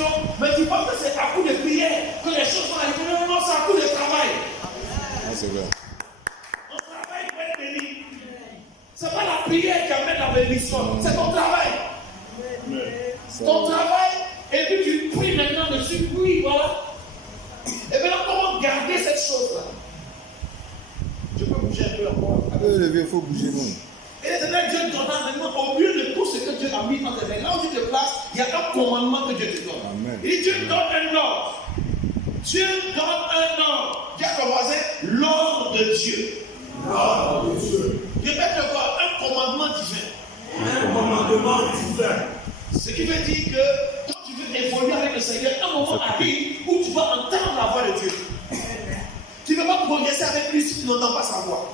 bénédiction, mais tu penses que c'est à coup de prière que les choses vont arriver. Non, non, c'est à coup de travail. C'est vrai. On travaille pour être béni. Ce n'est pas la prière qui amène la bénédiction, c'est ton travail. Ton travail, et puis tu pries maintenant dessus, oui, voilà. Et maintenant, comment garder cette chose-là? Je peux bouger un peu encore. Il faut bouger, non? Et l'éternel Dieu te donne maintenant, au milieu de tout ce que Dieu a mis dans tes mains, là où tu te places, il y a un commandement que Dieu te donne. Amen. Et Dieu donne un ordre. Dieu donne un ordre. Dieu a commencé l'ordre de Dieu. L'ordre de Dieu. Répète encore, un commandement divin. Un commandement divin. Ce qui veut dire que quand tu veux évoluer avec le Seigneur, un moment arrive où tu vas entendre la voix de Dieu. Tu ne peux pas progresser avec lui si tu n'entends pas sa voix.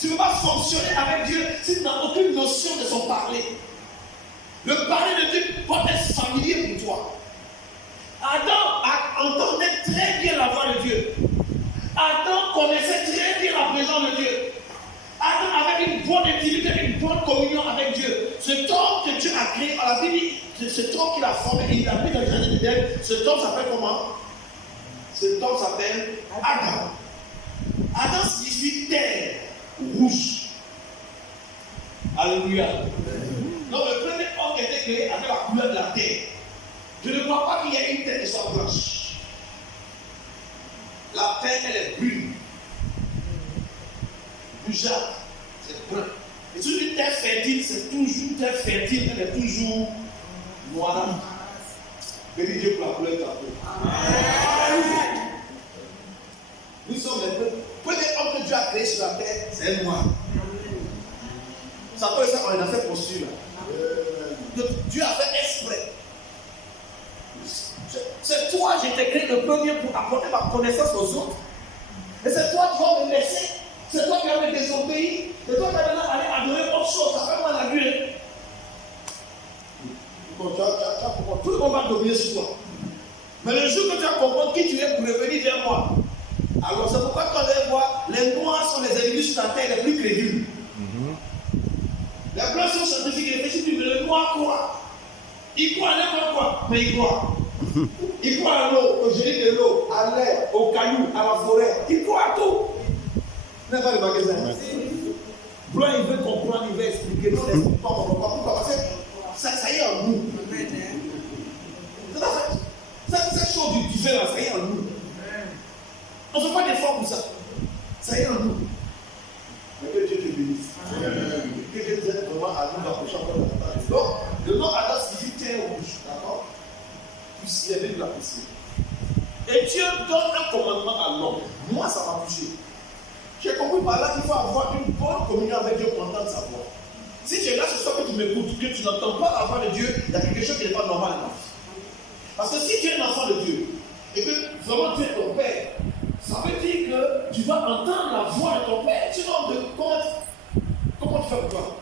Tu ne peux pas fonctionner avec Dieu si tu n'as aucune notion de son parler. Le parler de Dieu doit être familier pour toi. Adam entendait très bien la voix de Dieu. Adam connaissait très bien la présence de Dieu. Adam avait une bonne intimité, une bonne communion avec Dieu. Cet homme que Dieu a créé, à la Bible, cet homme qu'il a formé, il a mis dans le jardin d'Éden. Cet homme s'appelle comment? Cet homme s'appelle Adam. Adam signifie terre rouge. Alléluia. Donc le premier homme qui a été créé avec la couleur de la terre. Je ne crois pas qu'il y ait une terre qui soit blanche. La terre, elle est brune. Rougeâtre, c'est brun. Et sur une terre fertile, c'est toujours terre fertile, elle est toujours noire. Bénis Dieu pour la couleur de ta peau. Nous sommes les premiers hommes que Dieu a créé sur la terre, c'est un noir. Ça peut être ça quand on est dans cette posture là. Dieu a fait exprès. C'est toi, j'ai été créé le premier pour apporter ma connaissance aux autres. Et c'est toi qui vas me laisser. C'est toi qui vas me désobéir. C'est toi qui vas maintenant aller adorer autre chose. Ça fait mal à Dieu. Bon, tout le monde va dominer sur toi. Mais le jour que tu vas comprendre qui tu es pour revenir vers moi, alors c'est pourquoi quand on les voit, les noirs sont les ennemis sur la terre les plus crédibles. Les blancs sont scientifiques, les petits, mais le noir quoi? Il croit à n'importe quoi, mais il croit. Il croit à l'eau, au génie de l'eau, à l'air, aux cailloux, à la forêt. Il croit à tout. Il n'a pas de magasin. Blanc, il veut comprendre, il veut expliquer. Non, n'explique pas, on ne comprend pas. Parce que ça y est en nous. Cette chose du divin là, ça y est en nous. On ne fait pas d'effort pour ça. Ça y est en nous. Mais que Dieu te bénisse. Que Dieu te aide vraiment à nous approcher encore de la table. Donc, le nom Adam signifie terre rouge. D'accord? Puis s'il y avait de la poussière. Et Dieu donne un commandement à l'homme. Moi, ça m'a touché. J'ai compris par là qu'il faut avoir une bonne communion avec Dieu pour entendre sa voix. Si tu es là ce soir que tu m'écoutes, que tu n'entends pas la voix de Dieu, il y a quelque chose qui n'est pas normal dans ta vie. Parce que si tu es un enfant de Dieu, et que vraiment Dieu est ton Père, ça veut dire que tu vas entendre la voix de ton Père. Sinon, comment tu fais pour toi?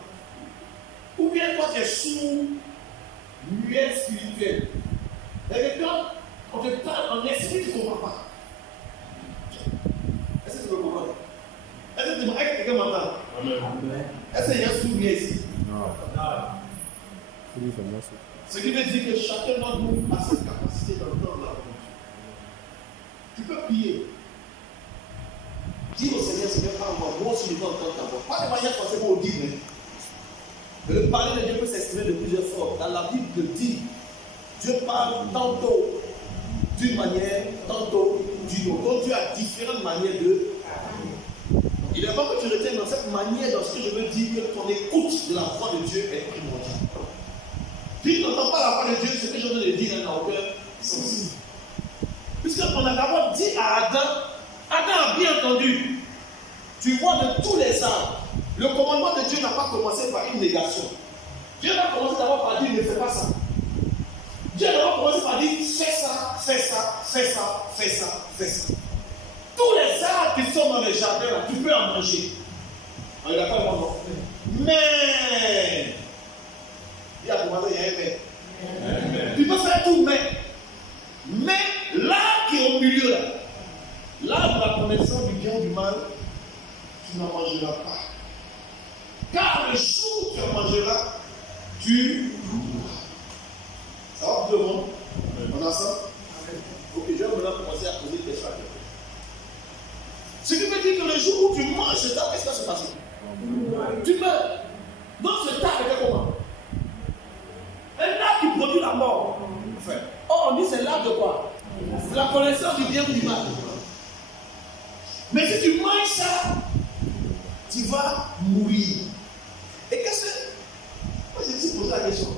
Ou bien toi tu es sourd, muet spirituel. Et quand on te parle en esprit, tu ne comprends pas. Est-ce que tu peux comprendre? Est-ce que quelqu'un m'entend? Est-ce qu'il y a un sourd ici? Non. Ce qui veut dire que chacun d'entre nous a cette capacité d'entendre la voix. Tu peux prier. Dis au Seigneur, Seigneur, parle-moi. Moi aussi, je veux entendre ta voix. Pas de manière forcément audible. Mais le parler de Dieu peut s'exprimer de plusieurs formes. Dans la Bible, dit, Dieu parle tantôt d'une manière, tantôt d'une autre. Donc Dieu a différentes manières de parler. Il est bon que tu retiennes dans cette manière, dans ce que je veux dire, que ton écoute de la voix de Dieu est primordiale. Si tu n'entends pas la voix de Dieu, ce que je viens de dire n'a aucun sens. Puisqu'on a d'abord dit à Adam, Adam a bien entendu. Tu vois de tous les arbres. Le commandement de Dieu n'a pas commencé par une négation. Dieu n'a commencé d'abord par dire ne fais pas ça. Dieu n'a pas commencé par dire fais ça, fais ça, fais ça, fais ça, fais ça. Tous les arbres qui sont dans le jardin, là, tu peux en manger. On est d'accord avec moi? Mais il y a commencé, il y a un mais. Tu peux faire tout, mais l'arbre qui est au milieu là, l'arbre de la connaissance du bien ou du mal, tu n'en mangeras pas. Car le jour où tu en mangeras, tu mourras. Ça va pour le monde? mort. Enfin, or, on dit c'est l'arbre de quoi? La connaissance du bien ou du mal. Mais si tu manges ça, tu vas mourir. Et qu'est-ce que... Moi, je me suis posé la question.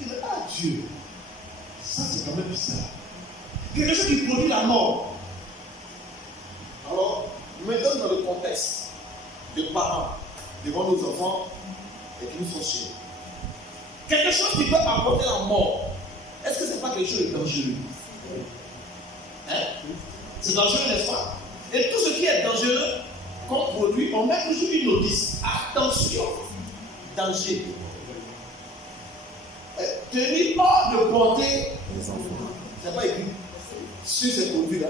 Je dis, ah Dieu, ça c'est quand même bizarre. Quelque chose qui produit la mort. Alors, maintenant dans le contexte de parents devant nos enfants et qui nous sont chers. Quelque chose qui peut apporter la mort. Est-ce que ce n'est pas quelque chose de dangereux? Hein? C'est dangereux, n'est-ce pas? Et tout ce qui est dangereux qu'on produit, on met toujours une notice. Attention, danger. Tenir hors de portée, c'est pas écrit sur ces produits-là.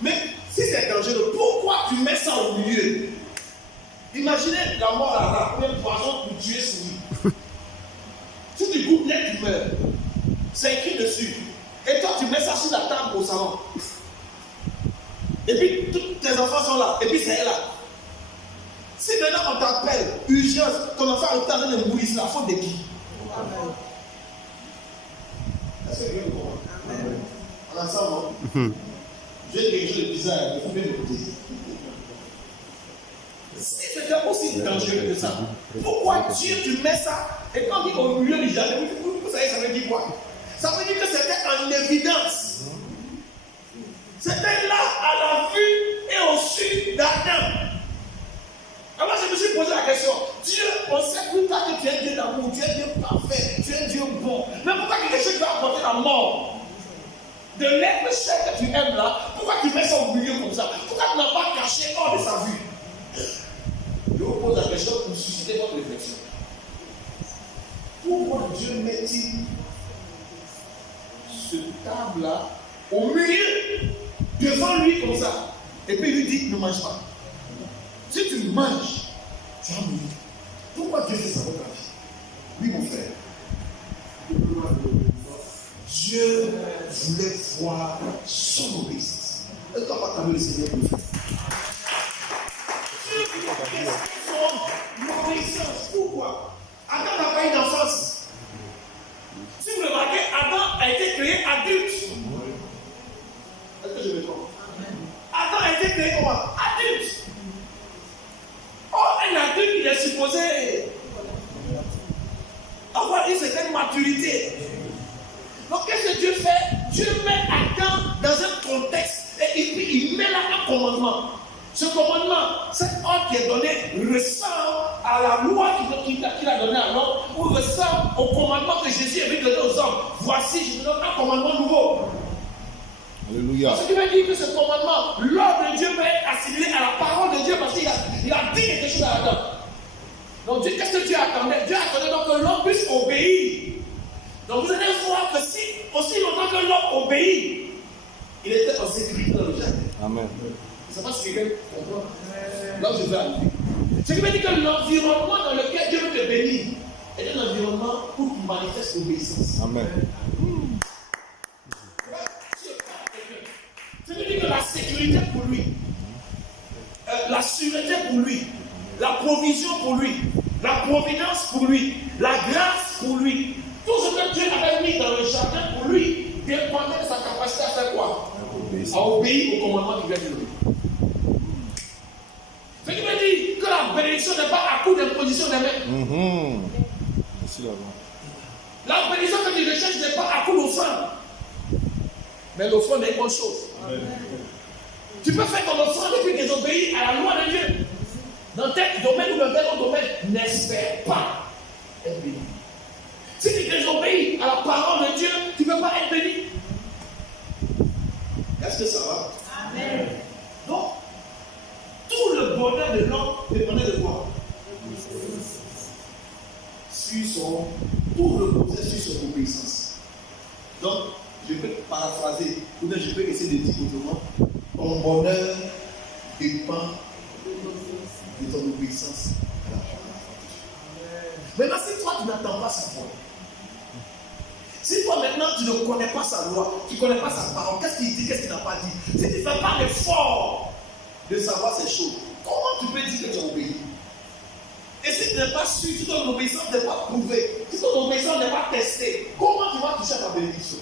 Mais si c'est dangereux, pourquoi tu mets ça au milieu? Imaginez la mort à la première poison pour tuer celui. Si tu goûtes net, tu meurs. C'est écrit dessus. Et toi, tu mets ça sur la table au salon. Et puis, tous tes enfants sont là. Et puis, c'est là. Si maintenant on t'appelle, urgence, ton enfant est en train de mourir, c'est la faute de qui? Est-ce que tu veux le comprendre? On a ça, non? J'ai quelque chose de bizarre, il faut bien écouter. Si c'était aussi dangereux que ça, pourquoi Dieu tu mets ça? Et quand on dit au milieu du jardin, vous savez, ça veut dire quoi? Ça veut dire que c'était en évidence. C'était là à la vue et au sud d'Adam. Alors je me suis posé la question. Dieu, on sait plus tard que tu es Dieu d'amour, tu es Dieu parfait, tu es Dieu bon. Mais pourquoi quelque chose va apporter la mort? De l'être cher que tu aimes là, pourquoi tu mets ça au milieu comme ça? Pourquoi tu n'as pas caché hors de sa vue? Je vous pose la question pour susciter votre réflexion. Pourquoi Dieu met-il ce table-là au milieu, devant lui comme ça? Et puis il lui dit, ne mange pas. Si tu manges, tu vas mourir. Pourquoi Dieu fait ça dans ta vie? Oui, mon frère. Dieu voulait voir son obéissance. Est-ce qu'on va t'amener le Seigneur pour faire? Dieu voulait voir son obéissance. Pourquoi? Adam n'a pas eu d'enfance. Si vous remarquez, Adam a été créé adulte. Est-ce que je me trompe? Adam a été créé comment? Adulte. Or, un adulte, il est supposé avoir une certaine maturité. Donc, qu'est-ce que Dieu fait? Dieu met Adam dans un contexte et puis il met là un commandement. Ce commandement, cet ordre qui est donné ressemble à la loi qu'il a donnée à l'homme ou ressemble au commandement que Jésus est venu donner aux hommes. Voici, je vous donne un commandement nouveau. Alléluia. Ce qui veut dire que ce commandement, l'ordre de Dieu peut être assimilé à la parole de Dieu parce qu'il a dit quelque chose à Adam. Donc, qu'est-ce que Dieu attendait? Dieu attendait donc que l'homme puisse obéir. Donc, vous allez voir que si, aussi longtemps que l'homme obéit, il était en sécurité dans le jardin. Amen. Je ne sais pas si quelqu'un comprend. Là où je vais arriver. Ce qui veut dire que l'environnement dans lequel Dieu veut te bénir est un environnement où tu manifestes l'obéissance. Amen. Ce qui veut dire que la sécurité pour lui, la sûreté pour lui, la provision pour lui, la providence pour lui, la grâce pour lui, tout ce que Dieu avait mis dans le jardin pour lui dépendait de sa capacité à faire quoi? À obéir au commandement qu'il vient de lui. Ce qui veut dire que la bénédiction n'est pas à coup d'imposition des mains. La bénédiction que tu recherches n'est pas à coup d'offrande. Mais l'offrande est une bonne chose. Amen. Tu peux faire ton offrande et puis désobéir à la loi de Dieu. Dans tel domaine ou dans tel autre domaine, n'espère pas être béni. Si tu désobéis à la parole de Dieu, tu ne peux pas être béni. Est-ce que ça va? Amen. Donc, tout le bonheur de l'homme dépendait de quoi? Tout reposait sur son obéissance. Donc, je peux paraphraser, ou bien je peux essayer de dire autrement. Ton bonheur dépend de ton obéissance à la parole. Maintenant, si toi tu n'attends pas sa voix, si toi maintenant tu ne connais pas sa loi, tu ne connais pas sa parole, qu'est-ce qu'il dit, qu'est-ce qu'il n'a pas dit, si tu ne fais pas l'effort de savoir ces choses, comment tu peux dire que tu as obéi? Et si tu n'es pas sûr, si ton obéissance n'est pas prouvée, si ton obéissance n'est bénédiction.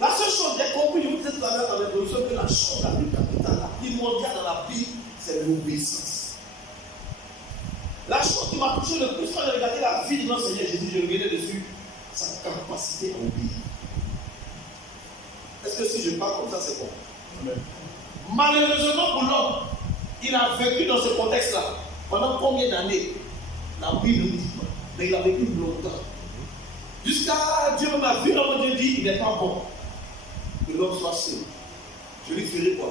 La seule chose, j'ai compris, je vous disais tout à l'heure dans l'introduction, que la chose la plus capitale, la primordiale dans la vie, c'est l'obéissance. La chose qui m'a touché le plus quand j'ai regardé la vie de notre Seigneur Jésus, je regardais dessus sa capacité à obéir. Est-ce que si je parle comme ça, c'est bon? Amen. Malheureusement pour l'homme, il a vécu dans ce contexte-là pendant combien d'années? La Bible ne dit pas, mais il a vécu longtemps. Jusqu'à Dieu m'a vu, l'homme Dieu dit, il n'est pas bon que l'homme soit seul. Je lui ferai quoi?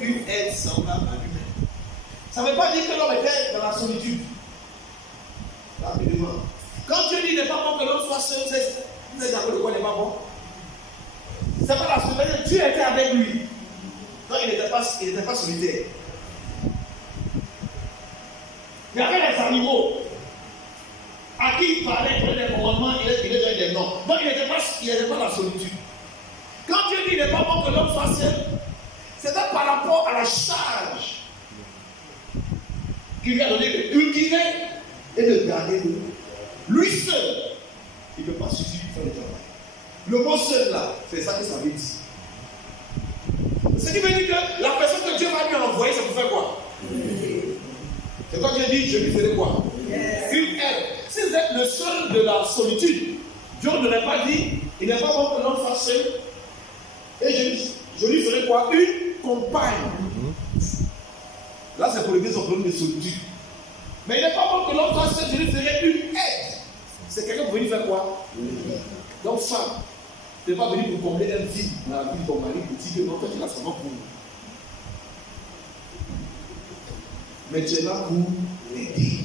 Une aide semblable à lui-même. Ça ne veut pas dire que l'homme était dans la solitude. Rapidement. Quand Dieu dit qu'il n'est pas bon que l'homme soit seul, vous êtes d'accord de quoi il n'est pas bon? C'est pas la solitude. Dieu était avec lui. Donc il n'était pas solitaire. Il y avait les animaux à qui il parlait, il prenait des commandements, il donnait des noms. Donc il n'était pas dans la solitude. Quand Dieu dit qu'il n'est pas bon que l'homme soit seul, c'était par rapport à la charge qu'il lui a donné de cultiver et de garder de lui. Lui seul, il ne peut pas suffire pour faire le travail. Le mot seul là, c'est ça que ça veut dire. Ce qui veut dire que la personne que Dieu va lui envoyer, c'est pour faire quoi? C'est quand Dieu dit, je lui ferai quoi? Une aide. Si vous êtes le seul de la solitude, Dieu n'aurait pas dit, il n'est pas bon que l'homme soit seul. Et je lui ferai quoi? Une compagne. Là, c'est pour régler son problème de solitude. Mais il n'est pas bon que l'homme soit seul, je lui ferai une aide. C'est quelqu'un pour venir faire quoi? Donc, femme, tu n'es pas venu pour combler un vide dans la vie de ton mari pour dire que non, toi tu l'as seulement pour nous. Mais tu es là pour l'aider.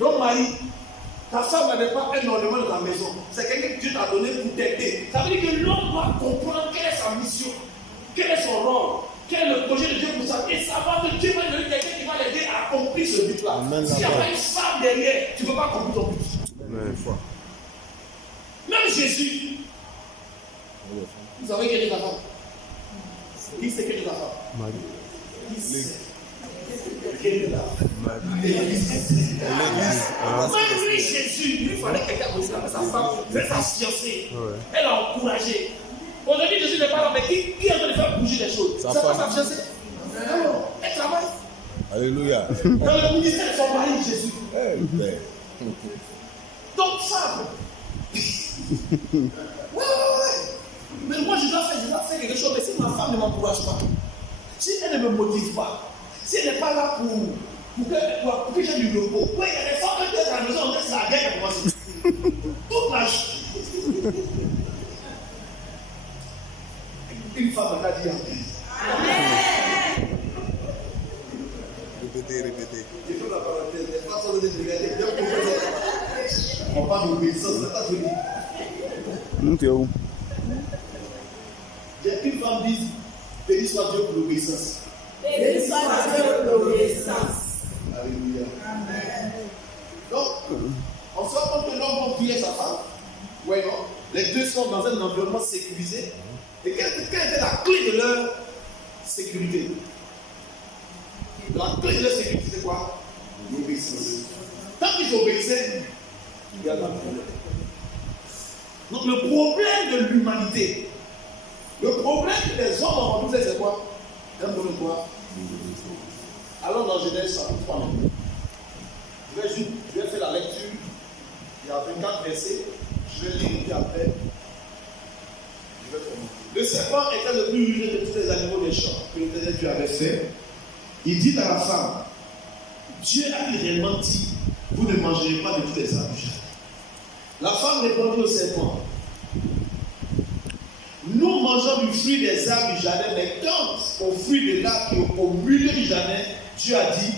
Donc, mari, ta femme n'est pas un ornement de la maison. C'est quelqu'un que Dieu t'a donné pour t'aider. Ça veut dire que l'homme doit comprendre quelle est sa mission, quel est son rôle, quel est le projet de Dieu pour ça. Et savoir que Dieu va donner quelqu'un qui va l'aider à accomplir ce but-là. S'il n'y a pas une femme derrière, tu ne peux pas accomplir ton but. Même Jésus. Vous savez quelle est la femme? Qui sait quelle est la femme? Marie. Qui sait quelle est la femme? Même lui, Jésus, il fallait quelqu'un aussi avec sa femme, faire sa fiancée. Elle a encouragé. Aujourd'hui, Jésus n'est pas là, mais qui est en train de faire bouger les choses? C'est pas sa fiancée. Non, elle travaille. Alléluia. Dans le ministère de son mari, Jésus. Donc, femme. Ouais. Mais moi, je dois faire quelque chose. Mais si ma femme ne m'encourage pas, si elle ne me motive pas, si elle n'est pas là pour que j'ai du repos, il y a des femmes qui sont à la maison, c'est la guerre qui a commencé. Toute la journée. Une femme m'a dit Amen. Répétez. Il faut la parenthèse. Les femmes sont données de regarder. On parle d'obéissance, c'est pas joli. J'ai qu'une femme dit, béni soit Dieu pour l'obéissance. Béni soit Dieu pour l'obéissance. Alléluia. Amen. Donc, on se rend compte que l'homme va fier sa femme. Oui, non? Les deux sont dans un environnement sécurisé. Et quelle était la clé de leur sécurité? La clé de leur sécurité, c'est quoi? L'obéissance. Tant qu'ils obéissaient, il y a un problème. Donc le problème de l'humanité, le problème que les hommes ont rendu, c'est quoi? Un problème de quoi? Alors dans Genèse chapitre 3, je vais faire la lecture. Il y a 24 versets. Je vais lire et après. Le serpent était le plus rusé de tous les animaux des champs que l'Éternel Dieu avait fait. Il dit à la femme, Dieu a réellement dit, vous ne mangerez pas de tous les arbres du jardin. La femme répondit au serpent, nous mangeons du fruit des arbres du jardin, mais quand au fruit de l'arbre qui est au milieu du jardin, Dieu a dit,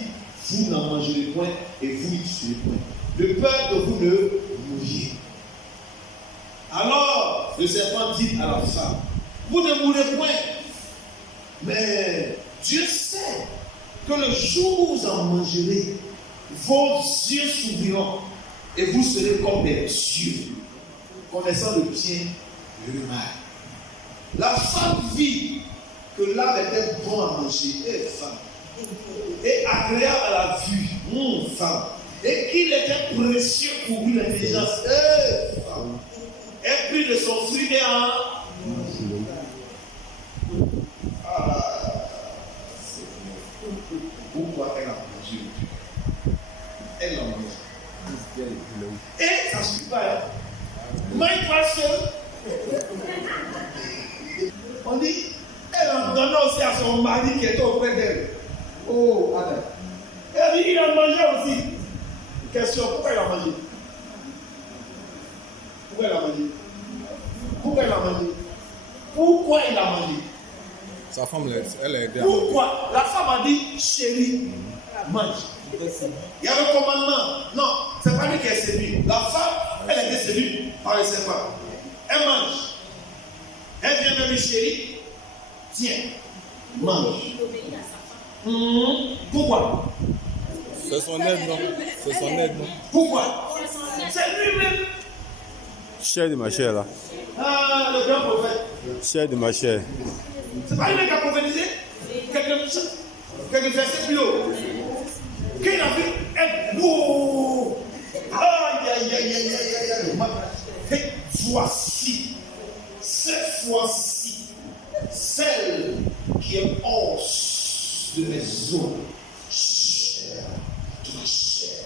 vous n'en mangerez point et vous n'y tuerez point, de peur que vous ne mouriez. Alors le serpent dit à la femme, vous ne mourrez point, mais Dieu sait que le jour où vous en mangerez, vos yeux s'ouvriront et vous serez comme des dieux, connaissant le bien et le mal. La femme vit que l'arbre était bon à manger, et agréable à la vue, femme. Et qu'il était précieux pour lui, l'intelligence. Elle prit de son fruit et en. Pourquoi elle a mangé? Elle a mangé. Et ça ne suffit pas. Hein? Maille pas seul. On dit, elle en donnait aussi à son mari qui était auprès d'elle. Oh, Adam. Elle a dit, il a mangé aussi. Question, pourquoi il a mangé? Pourquoi il a mangé? Pourquoi il a mangé? Pourquoi il a mangé? Sa femme, elle a aidé. Pourquoi? La femme a dit, chérie, mange. Il y a un commandement. Non, c'est pas lui qui est séduit. La femme, elle était séduite par le serpent. Elle mange. Elle vient même dire, chérie, tiens, mange. Pourquoi? C'est son aide, non? C'est son aide, non? Pourquoi? C'est lui-même. Chair de ma chair là. Ah, le grand prophète. Chair de ma chair. C'est pas lui qui a prophétisé quelques versets plus haut. Qu'il a vu, elle. Wow! Aïe, aïe, aïe, aïe, aïe, aïe. Et voici, cette fois-ci, celle qui est os de mes os, chair de ma chair.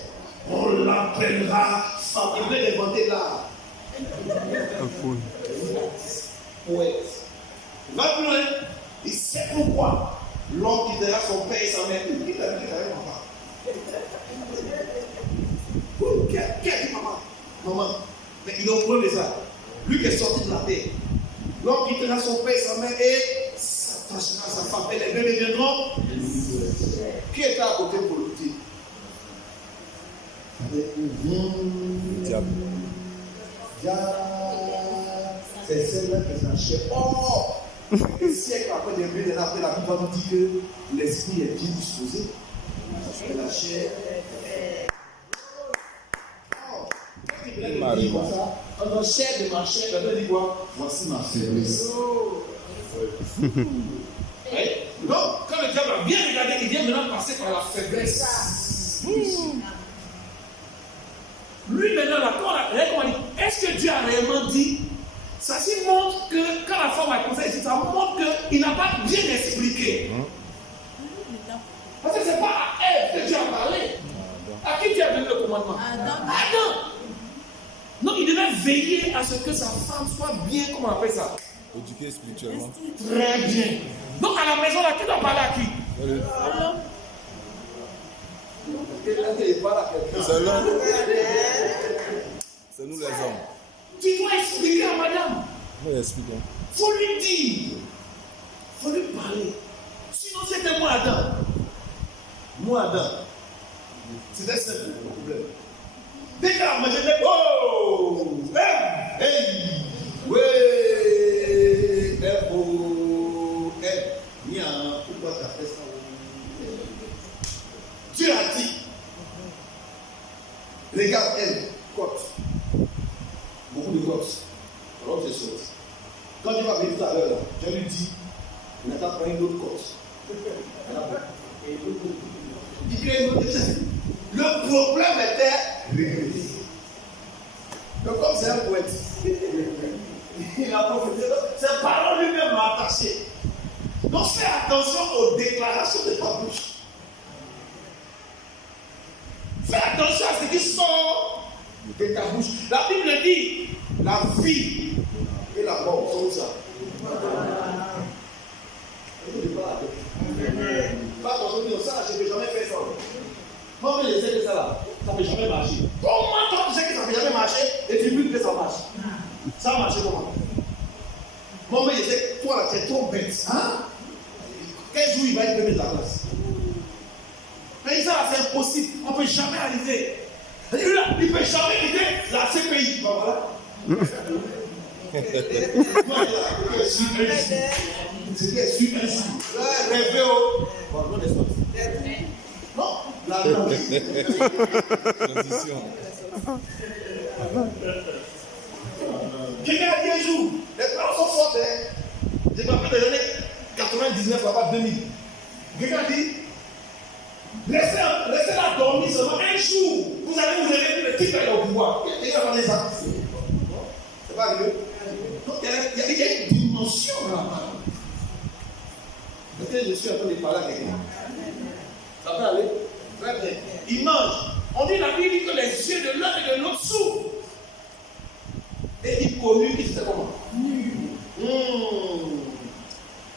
On l'appellera femme. Il voulait inventer là. Poète. Va plus loin. Il sait pourquoi l'homme quittera son père et sa mère. Il a dit carrément pas. Qui a dit maman? Maman. Mais il a oublié ça. Lui qui est sorti de la terre. L'homme quittera son père et sa mère et s'attachera à sa femme. Et les deux deviendront. Qui était à côté pour le dire? Diable. C'est celle-là qui s'achète. Oh! Des siècles après, des milliers d'années après, la Bible va nous dire que l'esprit est bien disposé. La chair. Oh! Quand il dit comme ça, on a chair de ma chair, la Bible dit quoi? Voici ma faiblesse. Donc, quand le diable a bien regardé, il vient maintenant passer par la faiblesse. Lui, maintenant, là, quand on a dit, est-ce que Dieu a réellement dit? Ça montre que, quand la femme a conseillé, ça montre qu'il n'a pas bien expliqué. Parce que ce n'est pas à elle que Dieu a parlé. À qui Dieu a donné le commandement? Adam. Donc, il devait veiller à ce que sa femme soit bien, comment on appelle ça? Éduqué spirituellement. Très bien. Donc, à la maison, là, qui doit parler à qui? C'est l'homme. C'est nous les hommes. Tu dois expliquer à madame. Nous expliquons. Il faut lui dire. Il faut lui parler. Sinon, c'était moi, Adam. Moi, Adam. C'était simple le problème. Dès qu'elle a mangé, oh! Hey! Oui! Oh! Hey! Pourquoi tu as fait ça? Dieu a dit. Regarde, elle, côte. Beaucoup de côtes. Alors, c'est sûr. Quand tu vas venir tout à l'heure, je lui dis, il n'a pas pris une autre côte. Il dit une autre. Le problème était réglé. Donc, comme c'est un poète, il a prophétisé. Ses paroles lui-même m'ont attaché. Donc, fais attention aux déclarations de ta bouche. Fais attention à ce qui sort de ta bouche. La Bible dit, la vie et la mort sont ça. Pas attention, ça, je ne vais jamais faire ça. Moi, je sais que ça là, ça ne peut jamais marcher. Comment toi tu sais que ça ne peut jamais marcher et tu veux que ça marche? Ça va marcher comment? Moi, je sais que toi là, tu es trop bête. Hein? Quel jour il va être donné ta place? Mais ça, c'est impossible. On ne peut jamais arriver. Il ne peut jamais quitter la CPI. Ben voilà. C'était super. Rêver au. Non, la Transition. Quelqu'un a dit un jour, les parents sont fortes. Je me rappelle des années 99, là-bas 2000. Quelqu'un a dit, laissez-la dormir seulement un jour pour le type est au pouvoir. Il y a des actes. C'est pas arrivé. Donc il y a une dimension dans la parole. Peut-être que je suis en train de parler à quelqu'un. Ça peut aller? Très bien. Il mange. On dit, la Bible dit que les yeux de l'un et de l'autre s'ouvrent. Et il connut qu'il c'était comment?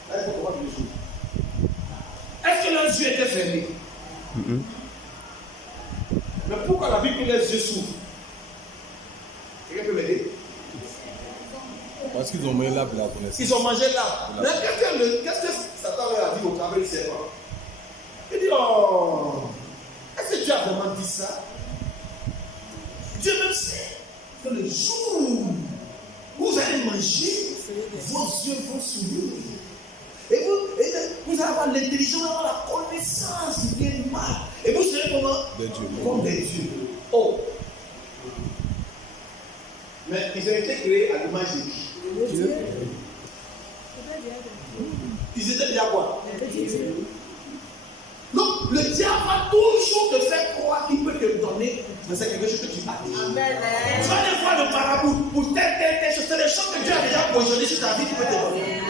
Là, il faut comprendre les choses. Est-ce que leurs yeux étaient fermés? Mais pourquoi la Bible dit que les yeux s'ouvrent? Quelqu'un peut m'aider? Parce qu'ils ont mangé l'arbre de la connaissance. Ils ont mangé l'arbre. Mais qu'est-ce que Satan leur a dit au travers du serpent? Il dit, oh, est-ce que Dieu a vraiment dit ça? Dieu même sait que le jour où vous allez manger, vos yeux vont s'ouvrir. Et vous allez avoir l'intelligence, avoir la connaissance du bien et du mal. Et vous serez comment? Des dieux. Comme des dieux. Oh! Mais ils ont été créés à l'image de qui? Ils étaient bien quoi? Donc, le diable va toujours te faire croire qu'il peut te donner, mais c'est quelque chose que tu as dit. Tu vas aller voir le marabout pour telle chose. C'est les choses que Dieu a déjà projetées sur ta vie qui peut te donner.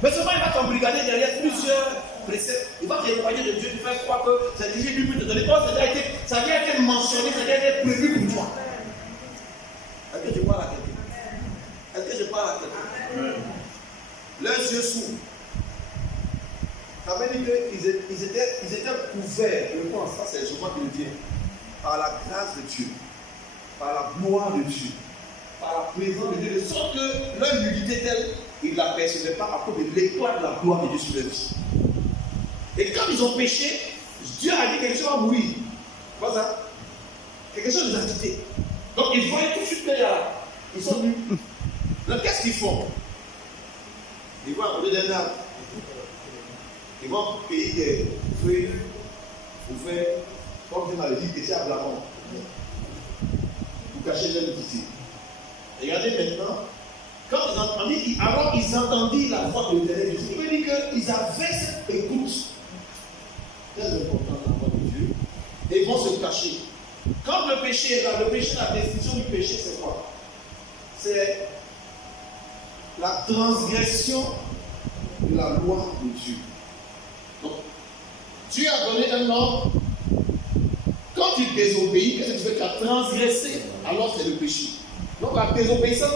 Mais seulement il va t'embrigader derrière plusieurs préceptes. Il va t'éloigner de Dieu, te faire croire que c'est déjà lui peut te donner. Or, ça a déjà été mentionné, ça a déjà été prévu pour toi. Est-ce que je parle à quelqu'un? Est-ce que je parle à quelqu'un? Leurs yeux s'ouvrent. Ça veut dire qu'ils étaient couverts. Je pense, ça c'est souvent qui le dit, par la grâce de Dieu, par la gloire de Dieu, par la présence de Dieu, de sorte que leur nudité telle, ils ne la percevaient pas à cause de l'étoile de la gloire de Dieu sur leur vie. Et quand ils ont péché, Dieu a dit quelque chose à mourir. Quoi ça? Quelque chose nous a quittés. Donc ils voyaient tout de suite là. Ils sont venus. Donc qu'est-ce qu'ils font? Ils vont à côté d'un arbre. Ils vont payer des feuilles pour faire, comme Dieu m'avait dit, pécher à blamant. Pour cacher leur nudité. Regardez maintenant. Quand ils entendirent, alors ils entendirent la voix de l'Éternel Dieu. Il veut dire qu'ils avaient cette écoute. Très important la voix de Dieu. Et ils vont se cacher. Quand le péché est là, la décision du péché, c'est quoi? C'est la transgression de la loi de Dieu. Donc, Dieu a donné un ordre. Quand tu désobéis, qu'est-ce que tu fais? Tu as transgressé, alors c'est le péché. Donc la désobéissance,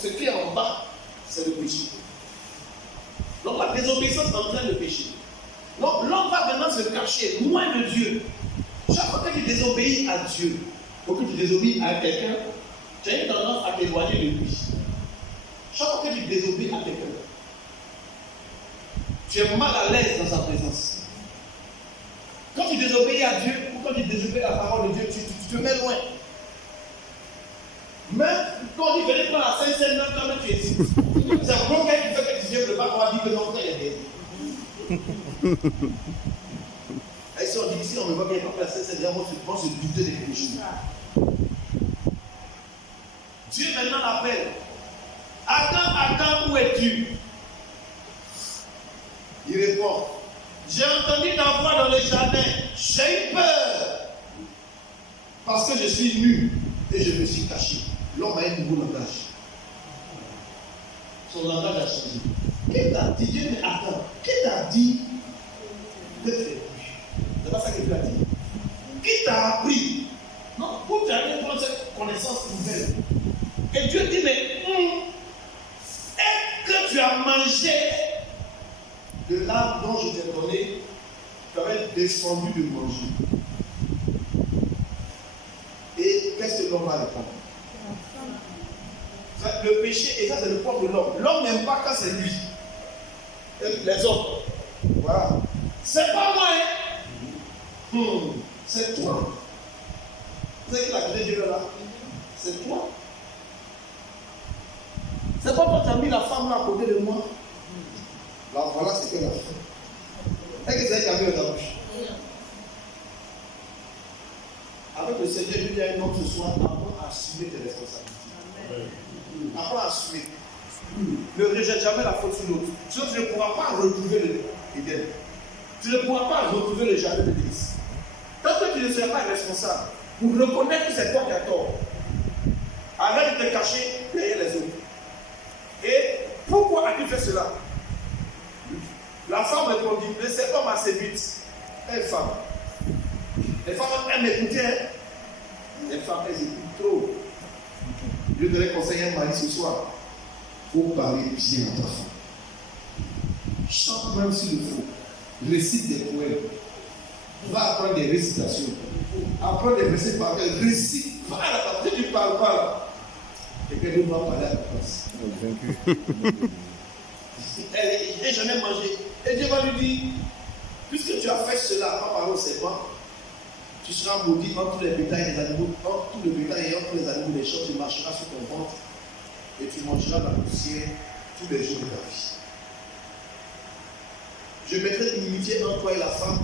ce qui est en bas, c'est le péché. Donc la désobéissance entraîne le péché. Donc l'homme va maintenant se cacher loin de Dieu. Chaque fois que tu désobéis à Dieu, ou que tu désobéis à quelqu'un, tu as une tendance à t'éloigner de lui. Chaque fois que tu désobéis à quelqu'un, tu es mal à l'aise dans sa présence. Quand tu désobéis à Dieu, ou quand tu désobéis à la parole de Dieu, tu te mets loin. Même quand on dit venez prendre la Sainte-Seine, même quand tu hésites. C'est un bon gars qui fait que tu viens de pas, on va dire que non, frère, il est bien. Et si on dit ici, on ne va bien pas faire la Sainte-Seine, on va se douter de quelque chose. Dieu maintenant l'appelle. Adam, où es-tu? Il répond, j'ai entendu ta voix dans le jardin, j'ai eu peur, parce que je suis nu et je me suis caché. L'homme a un nouveau langage. Son langage a changé. Qu'est-ce que t'a dit? Dieu dit, attends, qu'est-ce que t'a dit de faire? C'est pas ça que Dieu a dit. Qui t'a appris? Non, pour tu arrives à prendre cette connaissance nouvelle. Et Dieu dit, mais est-ce que tu as mangé de l'arbre dont je t'ai donné, tu avais descendu de manger? Et qu'est-ce que l'homme va répondre? Le péché, et ça c'est le propre de l'homme. L'homme n'aime pas quand c'est lui. Les autres. Voilà. C'est pas moi, hein? C'est toi. Vous savez qui l'a créé Dieu là? C'est toi. C'est pas toi qui as mis la femme là à côté de moi. Là, voilà ce qu'elle a fait. Est-ce que c'est elle qui a mis dans ta bouche? Avec le Seigneur, je dis à un homme ce soir, apprends à assumer tes responsabilités. Apprends à assumer. Ne rejette jamais la faute sur l'autre. Sinon, tu ne pourras pas retrouver l'Éden. Tu ne pourras pas retrouver le jardin de délices. Tant que tu ne seras pas responsable, pour reconnaître que c'est toi qui as tort. Arrête de te cacher derrière les autres. Et pourquoi as-tu fait cela? La femme répondit, ne sais pas ma séduite. Elle est femme. Les femmes aiment écouter. Hein? Les femmes, elles écoutent trop. Je te conseiller un mari ce soir. Il faut parler bien à ta femme. Chante même s'il le faut. Récite des poèmes. Va apprendre des récitations. Apprends des versets par cœur. Récite. Va à la table. Tu ne parles pas là. Et quelqu'un va parler à ta place. Et j'en ai mangé. Et Dieu va lui dire, puisque tu as fait cela en parlant au serpent, tu seras maudit entre tous les bétails des animaux, entre tout le bétail et entre les animaux des champs, tu marcheras sur ton ventre et tu mangeras la poussière tous les jours de ta vie. Je mettrai inimitié entre toi et la femme,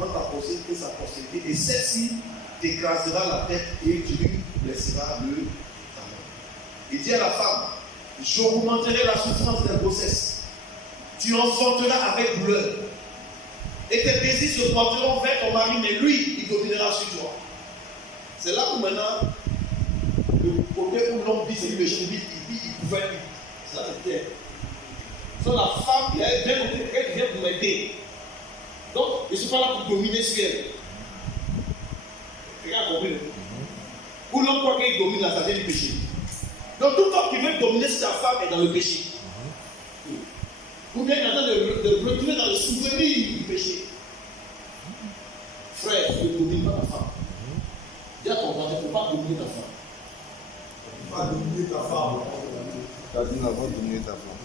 entre ta postérité et sa postérité, et celle-ci t'écrasera la tête et tu lui blesseras le talon. Il dit à la femme, j'augmenterai la souffrance de la grossesse. Tu enfanteras avec douleur. Et tes désirs se porteront vers ton mari, mais lui, il dominera sur toi. C'est là où maintenant, le côté où l'homme dit, c'est lui le chien, il pouvait lui. Ça, c'est clair. C'est la femme qui a bien noté, elle vient pour m'aider. Donc, je ne suis pas là pour dominer sur elle. Regarde, compris. Où l'homme croit qu'il domine la sagesse du péché. Donc, tout homme qui veut dominer sur sa femme est dans le péché. Ou bien il est en train de retourner dans le souvenir du péché. Frère, tu ne domines pas ta femme. Dis à ton frère, tu ne peux pas dominer ta femme. Tu ne peux pas dominer ta femme. Tu as dit n'a pas dominer ta femme.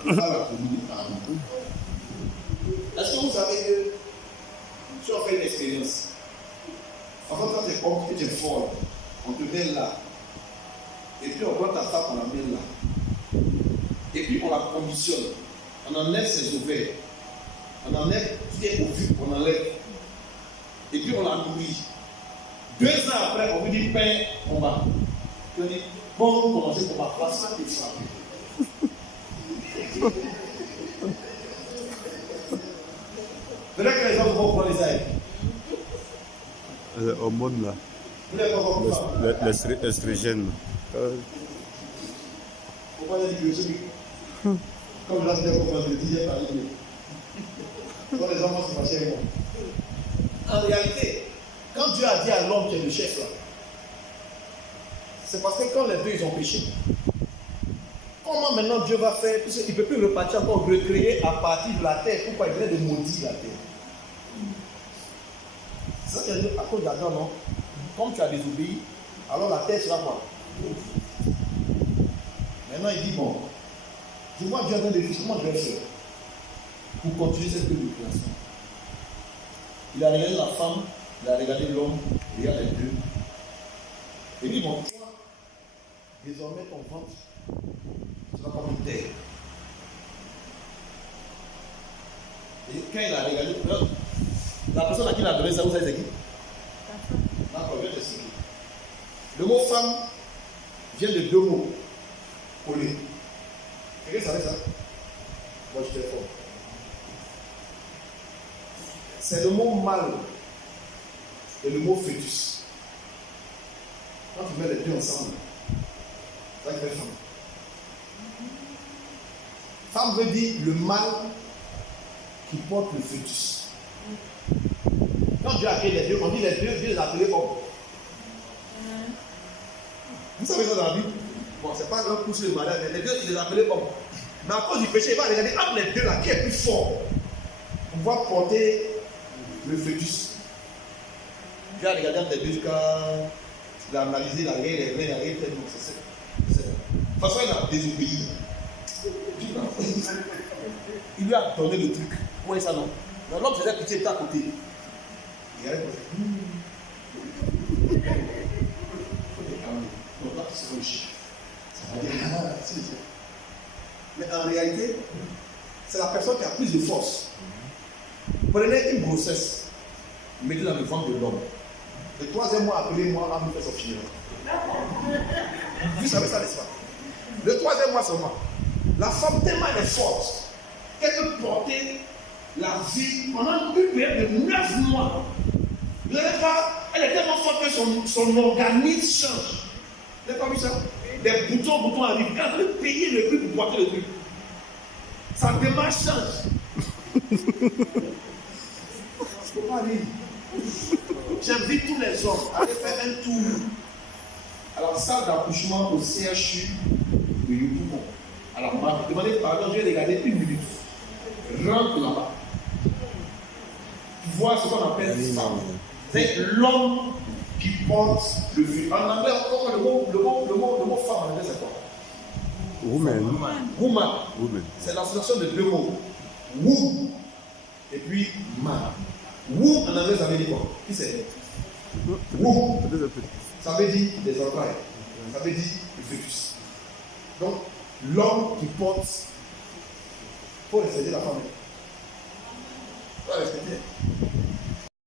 Tu ne peux pas la dominer ta femme. Est-ce que vous savez que si on fait une expérience, avant quand tu es homme, tu es fort, on te met là. Et puis on prend ta femme, on la met là. Et puis on la conditionne. On enlève ses ovaires. On enlève tout ce qui est ovule, on enlève. Et puis on la nourrit. 2 ans après, on lui dit Père, on va. On dit bon, on commence pour ma place, ça t'est frappé. Peut-être que les gens vont prendre les ailes. Les hormones là. Vous n'avez pas compris. L'estrogène. Pourquoi il y a des biologiques? Comme là, c'était pour vendredi, il y a parlé de quand les enfants se fâchaient avec moi. En réalité, quand Dieu a dit à l'homme qui est le chef là, c'est parce que quand les deux ils ont péché, comment maintenant Dieu va faire? Puisqu'il ne peut plus repartir encore, recréer à partir de la terre. Pourquoi il vient de maudire la terre? C'est ça qu'il a dit à cause d'Adam, non? Comme tu as désobéi, alors la terre sera quoi? Maintenant il dit bon, je vois Dieu a des fils, comment je vais faire pour continuer cette manipulation? Il a regardé la femme, il a regardé l'homme, il regarde les deux. Il dit bon, toi, désormais ton ventre sera comme une terre. Et quand il a regardé, la personne à qui il a donné ça, vous savez c'est qui? D'accord, je vais t'expliquer. Le mot femme vient de 2 mots collés. Quelqu'un savait ça? Moi je suis fort. C'est le mot mâle et le mot fœtus. Quand tu mets les deux ensemble, ça fait femme. Femme veut dire le mâle qui porte le fœtus. Quand Dieu a créé les deux, on dit les deux, Dieu les a appelés hommes. Vous savez ça dans la Bible? Bon, c'est pas un coup sur le malade, mais les deux, il les a appelés hommes. Mais à cause du péché, il va regarder entre les deux là, qui est plus fort pour pouvoir porter le fœtus. Dieu a regardé entre les deux jusqu'à. Il a analysé la guerre, les reins, la guerre, tellement c'est. De toute façon, il a désobéi. Il lui a donné le truc. Ouais, ça non. L'homme faisait pitié, était à côté. Il a répondu. Donc là, c'est le chien. Mais en réalité, c'est la personne qui a plus de force. Prenez une grossesse, mettez dans le ventre de l'homme. Le 3e mois, appelez-moi, on va me faire sortir. Vous savez ça, n'est-ce pas? Le 3e mois seulement. La femme, tellement elle est forte, qu'elle peut porter la vie pendant une période de 9 mois. Vous n'avez pas, elle est tellement forte que son organisme change. Vous n'avez pas vu ça? Des boutons arrivent. Elle est en train de payer le truc pour boiter le truc. Sa démarche change. Il ne faut pas aller. J'invite tous les hommes à aller faire un tour à la salle d'accouchement au CHU de Yopougon. Alors, on m'a demandé pardon, je vais regarder 1 minute. Rentre là-bas. Voir ce qu'on appelle femme. C'est l'homme qui porte le feu. En anglais, encore le mot femme en anglais, c'est quoi? Woman. Woman. Woman. C'est l'association de 2 mots. Womb et puis man. Womb en anglais, ça veut dire quoi? Qui c'est? Womb. Ça veut dire des entrailles. Ça veut dire le fœtus. Donc, l'homme qui porte, il faut respecter la femme. Il faut la respecter.